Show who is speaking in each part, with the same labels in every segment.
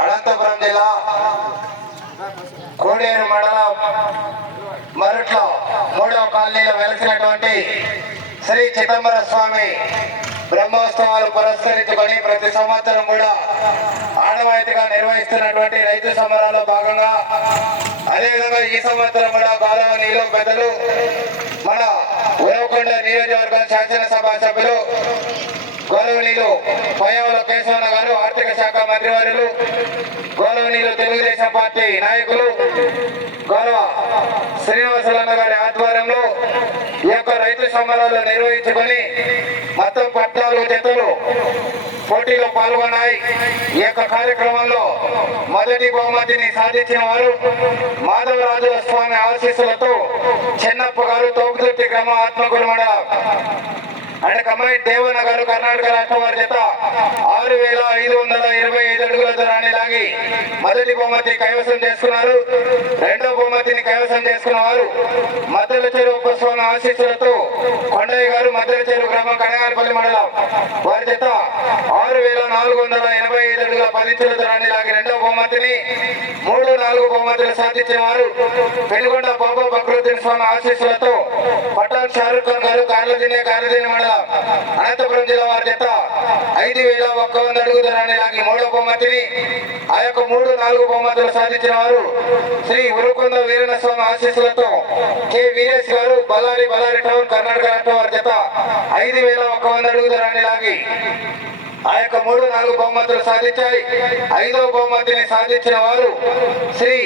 Speaker 1: అనంతపురం జిల్లా కోడేరు మండలం మరుట్లో మూడవ కాలనీలో వెలిసినటువంటి శ్రీ చిదంబర స్వామి బ్రహ్మోత్సవాలు పురస్కరించుకొని ప్రతి సంవత్సరం కూడా ఆడవాయితీగా నిర్వహిస్తున్నటువంటి రైతు సమరాల్లో భాగంగా అదేవిధంగా ఈ సంవత్సరం కూడా గౌరవ నీళ్ళు పెద్దలు మన ఉరవకొండ నియోజకవర్గం శాసనసభ సభ్యులు గౌరవనీయులు నీళ్ళు కేశవన్న గారు శాఖ మంత్రివర్యులు గౌరవనీయులు తెలుగుదేశం పార్టీ నాయకులు గౌరవ శ్రీనివాసులన్న గారి ఆధ్వర్యంలో ఈ యొక్క రైతు సమరాలు నిర్వహించుకొని మొత్తం పట్టాలు జతలు పోటీలో పాల్గొన్నాయి. ఈ యొక్క కార్యక్రమంలో మొదటి బహుమతిని సాధించిన వారు మాధవరాజు స్వామి ఆశీస్సులతో చెన్నప్ప గారు తోపుదుర్తి గ్రామ ఆత్మకుల మండలం అండ్ కమ్మాయి దేవనగర్ కర్ణాటక రాష్ట్రం వారి చేత ఆరు వేల ఐదు వందల ఇరవై ఐదు అడుగుల దూరాన్ని లాగి మొదటి బహుమతి కైవసం చేసుకున్నారు. రెండో బహుమతిని కైవసం చేసుకున్న వారు మద్దెల చెరువు ఉపస్వామి ఆశీస్సులతో కొండయ్య గారు మద్దెల చెరువు గ్రామం కనగానపల్లి మండలం. వారి చేత ఆరు వేల నాలుగు వందల ఎనభై ఐదు అడుగుల పది ఇంచుల దూరాన్ని లాగి రెండో బహుమతిని మూడు నాలుగు సాధించిన వారు పెనుగొండ బాబా బక్రుద్దీన్ స్వామి ఆశీస్సులతో పఠాన్ షారూక్ ఖాన్ గారు కార్లదినే కార్లదిని మండలం అనంతపురం జిల్లా వారి చేత ఐదు వేల ఒక్క వంద అడుగు లాగి మూడో బహుమతిని ఆ యొక్క మూడు నాలుగు బహుమతులు సాధించిన వారు శ్రీ ఉరుకొండ వీరణ స్వామి ఆశీస్సులతో కె వీరేష్ గారు బల్లారి బల్లారి టౌన్ కర్ణాటక రాష్ట్రం వారి చేత ఐదు వేల ఒక్క వంద అడుగు లాగి ఆ యొక్క మూడు నాలుగు బహుమతులు సాధించాయి. ఐదవ బహుమతిని సాధించిన వారు శ్రీ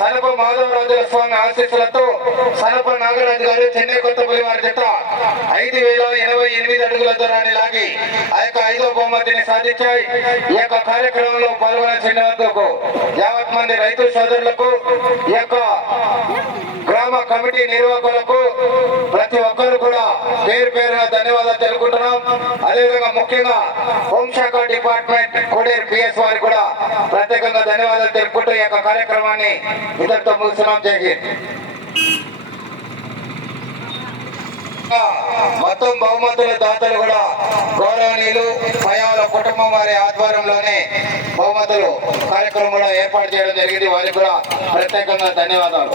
Speaker 1: సనప మాధవరాజుల స్వామి ఆశీస్సులతో సనప నాగరాజు గారు చెన్నై కొత్తపల్లి వారి జత ఐదు వేల ఎనభై ఎనిమిది అడుగుల దూరాన్ని లాగి ఆ యొక్క ఐదవ బహుమతిని సాధించాయి. ఈ యొక్క కార్యక్రమంలో పాల్గొన వద్దకు యావత్ మంది రైతు సోదరులకు ఈ యొక్క గ్రామ కమిటీ నిర్వాహకులకు ప్రతి ఒక్కరు కూడా పేరు పేరున ధన్యవాదాలు తెలుపుకుంటున్నాం. అదేవిధంగా ముఖ్యంగా హోంశాఖ డిపార్ట్మెంట్ కోడేరు పిఎస్ వారికి కూడా ప్రత్యేకంగా ధన్యవాదాలు తెలుపుకుంటూ ఈ యొక్క కార్యక్రమాన్ని ఇద్దరితో ముగిస్తున్నాం. జై మొత్తం బహుమతుల దాతలు కూడా గౌరవనీయులు పయాల కుటుంబం వారి ఆధ్వర్యంలోనే బహుమతులు కార్యక్రమం కూడా ఏర్పాటు చేయడం జరిగింది. వారికి కూడా ప్రత్యేకంగా ధన్యవాదాలు.